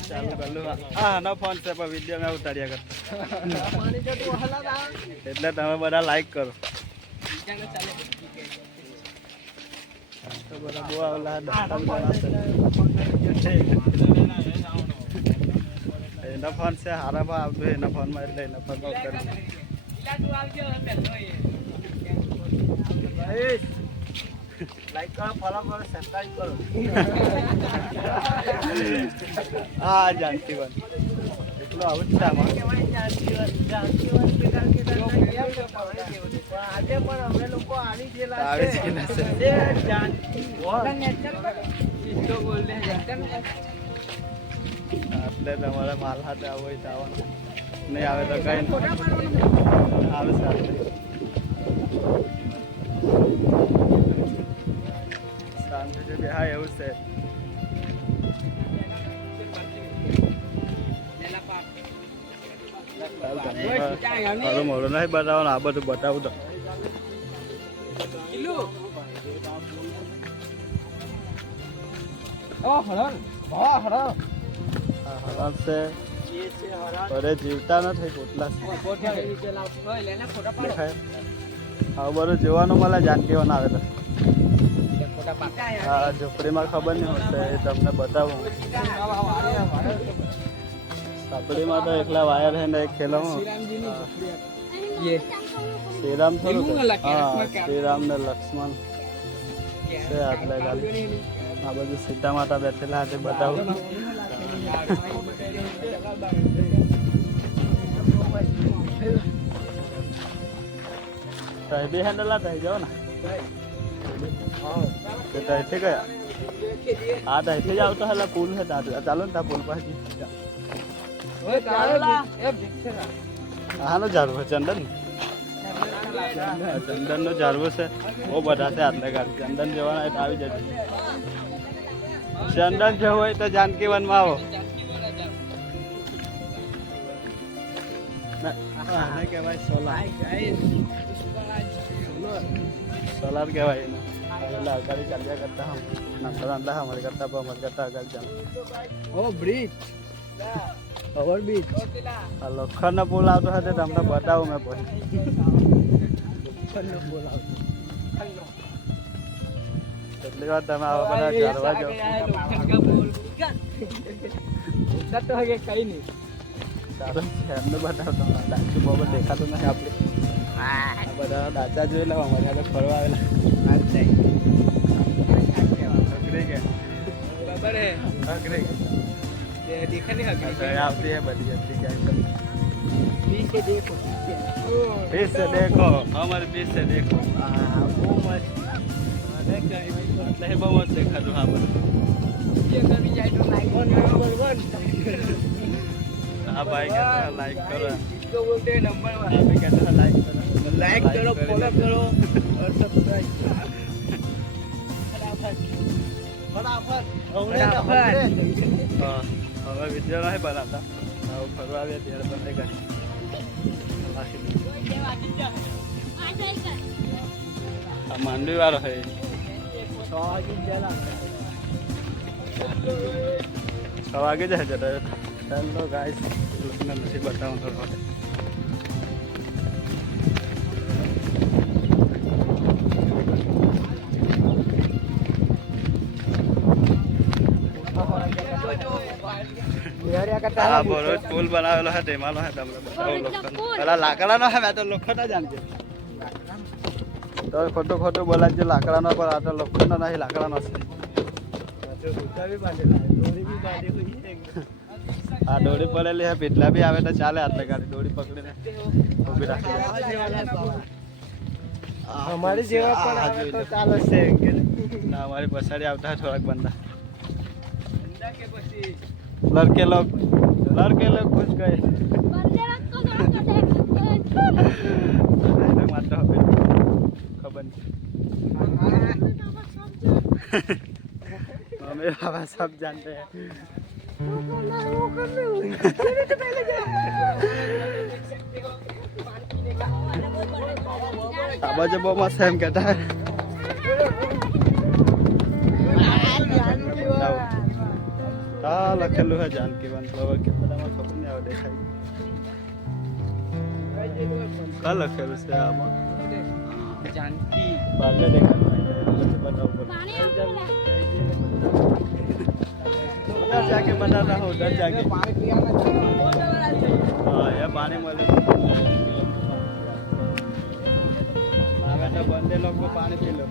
ચાલુ कर लो हाँ ना फोन से पर वीडियो में उतारिया कर એટલે તમે બધા લાઈક કરો તો બધા બહુ આવલા એના ફોન છે હારા ભાવ આવતો એના ફોન માં એટલે એના ફોન માં ઉતારી लाइक करो फॉलो करो सब्सक्राइब करो हाँ जानती बन એટલો અવસ્થામાં આજે પણ અમે લોકો આવી ગયેલા છે એટલે તમારે માલ હાથે આવો હોય તો આવવાનું નહીં આવે તો કઈ આવે સાથે હા એવું છે મારું મોડું નહીં બતાવવાનું આ બધું બતાવું તો હરણ છે અરે જીવતા નથી કોટલા હા બધું જોવાનું મળે જાનકીઓને આવે તો હા ઝૂંપડીમાં ખબર નહીં હોશે એ તમને બતાવું સાપડીમાં તો એકલા વાયર હે ને એક ખેલો શ્રીરામ થોડું હા શ્રીરામ ને લક્ષ્મણ છે આટલે ગાડી આ બધું સીતા માતા બેઠેલા હાથે બતાવું બી હેન્ડલા થઈ જાઓ ને ऐसे गया हाँ तो ऐसे जाओ तो हला पुल है चालो ना पुल पास हाँ नो जारवो चंदन चंदन नो जारवो से वो बताते आटले गाड़ी चंदन जवाना है आवी जते चंदन जो હોય તો જાનકી વનમાં આવો ના કહેવાય सोलार के भाई ना गाड़ी चलिया करता हम नांदा हमारे करता पर मत करता गाड़ी चल ओ ब्रिज ओवर ब्रिज लखन पुल आवतो हते તમને બતાવું મે પછી લખન પુલ આવતો એટલી વાર તમે આવા બધા ચાલવા જાવ લખન પુલ તો હગે કઈ નહીં સારું છે એમને બતાવતો ડાકુ બહુ દેખાતો નથી આપણે બધા દાદા જોઈ લેવા અમારે ફરવા देखो हमारे बीच से देखो बहुत मस्त देखा तू हाँ हाँ भाई कहते हैं लाइक करो इसको बोलते हैं नंबर वन कहते हैं लाइक करो फॉलो करो और सब्सक्राइब હવે વિડીયો નહીં બનાવતા ફરવા આવ્યા ત્યારે બંધ કરી આ માંડવી વાળો છે 6 વાગે જાય જતા ચાલો ગાઈસ લોકોને નથી બતાવું થોડું पुल बनावेलो है तेमालो है तमने बताओ लोखंड पहला लाकडानो है मैं तो लोखंड जान के तो खोटो खोटो बोला जे लाकडानो पर आ तो लोखंड नहीं लाकडानो છે जो दूसरा भी बांधेला है डोरी भी बांधी हुई है आ डोरी पड़ेली है पिटला भी आवे तो चाले आटले गाड़ी डोरी पकड़ीने ऊभी રાખી हमारी जगह पर आवे तो चाले से ना हमारी पछाड़ी आवता है थोड़ा बंदा के પછી लड़के लोग घुस गए खबर मम्मी पापा सब जानते हैं अब जब वो मस्त है कहता है આ લખેલું હે જાનકી વન તો હવે કે બધામાં ખબર નહીં આવે દેખાય કા લખેલું છે આમાં જાનકી બારલે દેખાતું પછી બતાવું ઉધર જાકે बताता हूँ उधर जाके પાણી પીવાના हाँ ये पानी મળે आगे तो बंदे लोग को पानी पी लो